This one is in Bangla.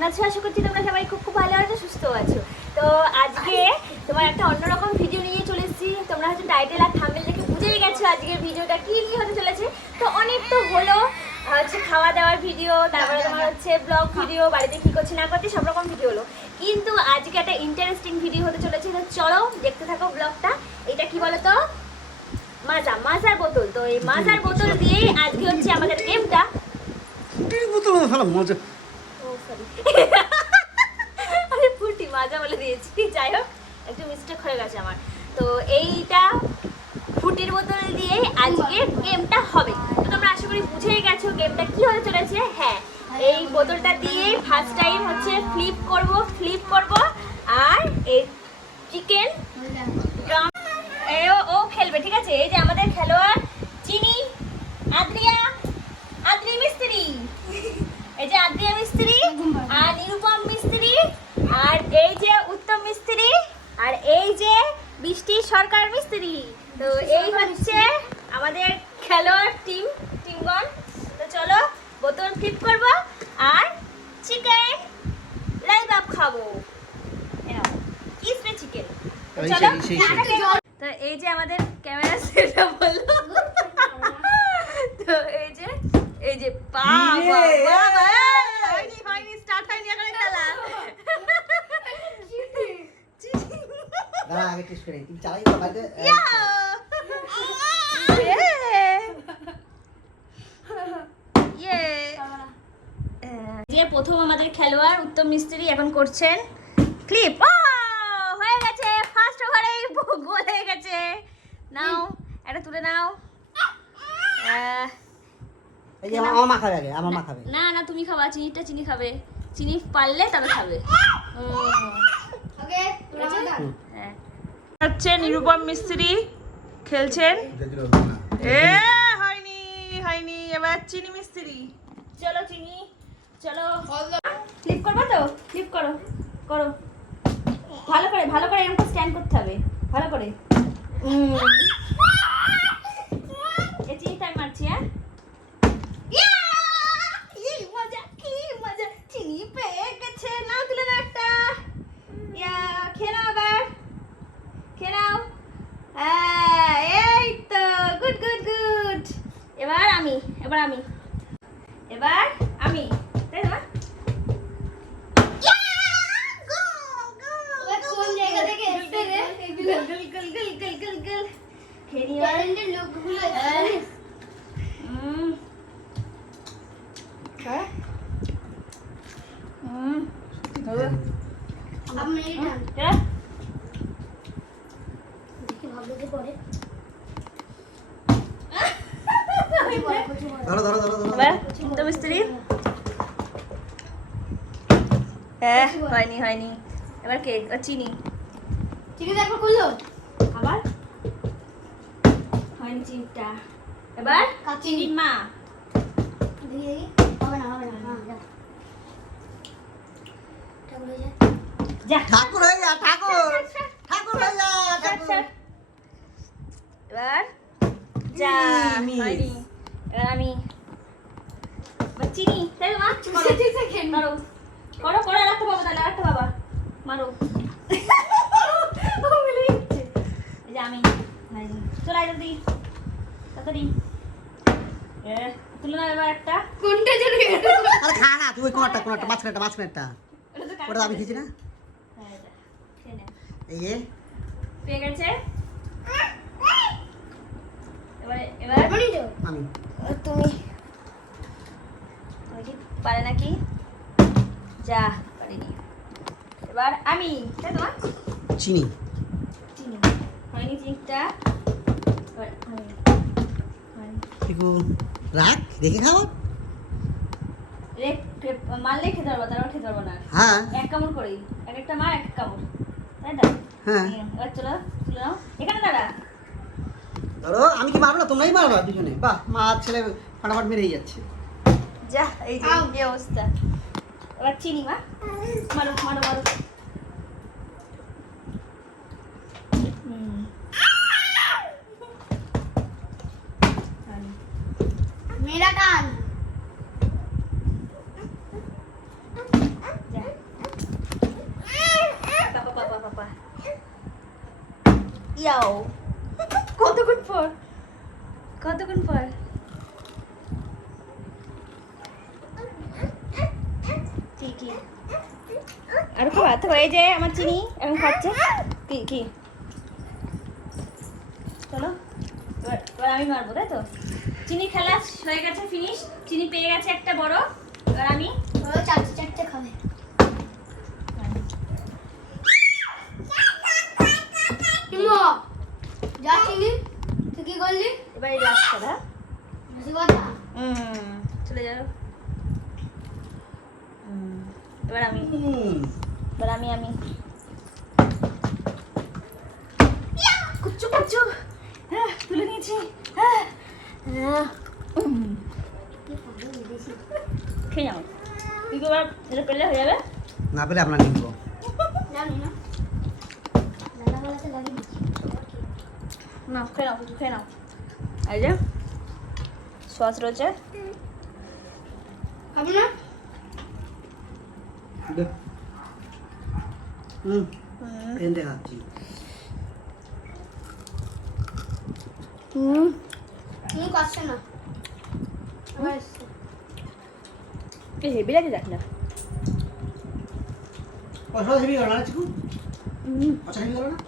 কেমন আছো? আশা করছি তোমরা সবাই খুব খুব ভালো আছো, সুস্থ আছো। তো আজকে তোমার একটা অন্যরকম ভিডিও নিয়ে চলে এসেছি। তোমরা হয়তো টাইটেল আর থাম্বনেল দেখে বুঝেই গেছো আজকের ভিডিওটা কি নিয়ে হতে চলেছে। তো অনেক তো হলো হচ্ছে খাওয়া দাওয়ার ভিডিও, তারপরে তোমার হচ্ছে ব্লগ ভিডিও, বাড়িতে কি করছি না করছি সব রকম ভিডিও হলো, কিন্তু আজকে একটা ইন্টারেস্টিং ভিডিও হতে চলেছে। তো চলো দেখতে থাকো ব্লগটা। এটা কি বলো তো, মাজার বোতল। তো এই মাজার বোতল দিয়ে আজকে হচ্ছে আমাদের গেমটা। আমি ফুটি মাজা বলে দিয়েছি, যাই হোক একটু মিস্টেক হয়ে গেছে আমার। তো এইটা ফুটির বোতল দিয়ে আজকে গেমটা হবে। তো তোমরা আশা করি বুঝেই গেছো গেমটা কি হতে চলেছে। হ্যাঁ, এই বোতলটা দিয়ে ফার্স্ট টাইম হচ্ছে ফ্লিপ করব আর এই চিকেন ও খেলবে, ঠিক আছে? এই যে আমাদের খেলোয়াড় চিনি, আদ্রি মিস্ত্রি, এই যে আদ্রিয়া মিস্ত্রি আর নিরুপম মিস্ত্রি আর এই যে উত্তম মিস্ত্রি আর এই যে বৃষ্টি সরকার মিস্ত্রি। তো এই হচ্ছে আমাদের খেলোয়াড় টিমগণ। তো চলো বোতল ফ্লিপ করব আর চিকেন লাইভ আপ খাবো। কিসবে চিকেন। চলো। তো এই যে আমাদের ক্যামেরা সেটআপ হলো। তো এই যে বাবা হয়নি স্টার্ট হয়নি এখানে খেলা। দাঁড়া আগে টেস্ট করি। তুমি চালাই তো বাইরে। যে প্রথম আমাদের খেলোয়াড় উত্তম মিস্ত্রি এখন করছেন ক্লিপ। হয়ে গেছে, ফার্স্ট ওভারেই গোল হয়ে গেছে। নাও এটা তুলে নাও। এই আমার মা খাবে আগে, আমার মা খাবে। না না তুমি খাবা, চিনি খাবে, চিনি পারলে তবে খাবে। ওকে হ্যাঁ, হচ্ছে নিরুপম মিস্ত্রি খেলছেন। হয়নি এবার চিনি মিস্ত্রি। চলো চিনি, চলো ফ্লিপ করবো। তো ফ্লিপ করো ভালো করে এরকম স্ট্যান্ড করতে হবে ভালো করে। এই চিনিটা আমি মারছি। হ্যাঁ মজা চিনি পেয়ে গেছে। নাও তুলে নাও একটা, খেয়ে নাও এবার, খেয়ে নাও। এই তো গুড। এবার আমি তাই না? ধরো মিস্ত্রি। হয়নি। এবার কে? চিনি দেখো করলো আবার হয়নি চিনিটা। এবার চিনির মা। ঠাকুর হয়ে যা, ঠাকুর হয়ে যা, ঠাকুর। এবার যা হয়নি। এবার আমি চিনি তাই মা করো আরেকটা বাবা, তাহলে আরেকটা বাবা মারো। এই যে আমি চলাই জলদি তাড়াতাড়ি। তুলে নাও এবার একটা। কোনটা জন্য আরে খা না তুই, কোনটা মাঝখানেরটা ওটা আমি খেয়েছি না। এই যে পেয়ে গেছে। এবার আমি তুমি কি পারে নাকি? যা পারিনি। এবার আমি তাই তোমার চিনি হয়নি চিনিটা। একটু রাখ, দেখে খাও। মারলে খেতে পারবো, তারপর খেতে পারবো না। হ্যাঁ এক কামড় করেই, এক একটা মার এক কামড়, তাই না? হ্যাঁ এবার চলো তুলে নাও এখানে দাঁড়া। ধরো আমি কি মারবো না, তোমরাই মারবা দুজনে। বাহ, মা আর ছেলে ফাটাফাট মেরেই যাচ্ছে। যা এই যে অবস্থা। এবার চিনি মা মারো মেরা কান। যা যাও। কতক্ষণ পর? কতক্ষণ পর? কি আর খুব হাতে হয়ে যায় আমার চিনি এখন খাচ্ছে। কি চলো এবার আমি মারবো, তাই তো? চিনি খেলা হয়ে গেছে, ফিনিশ। চিনি পেয়ে গেছে একটা বড়। এবার আমি চারটে খাবে। যা চিনি তুই কি করলি? এবার এই লাস্ট কথা। বেশি কথা। চলে যাও। এবার আমি হুম। কুচু কুচু তুলে নিয়েছি। খেয়ে যাও। তুই কি এবার এটা পেলে হয়ে যাবে? না পেলে আপনার নিব। জানি না। দাদা বলাতে লাগিয়ে দিচ্ছি। না খেয়ে নাও, কিছু খেয়ে নাও। এই যে সস রয়েছে। খাবি না? দে। হুম। এনতে খাচ্ছি। তুমি করছে না। আবার এসছে। এই হেভি লাগে দেখ না। পয়সা হেভি গেল না চিকু? পয়সা হেভি গেল না?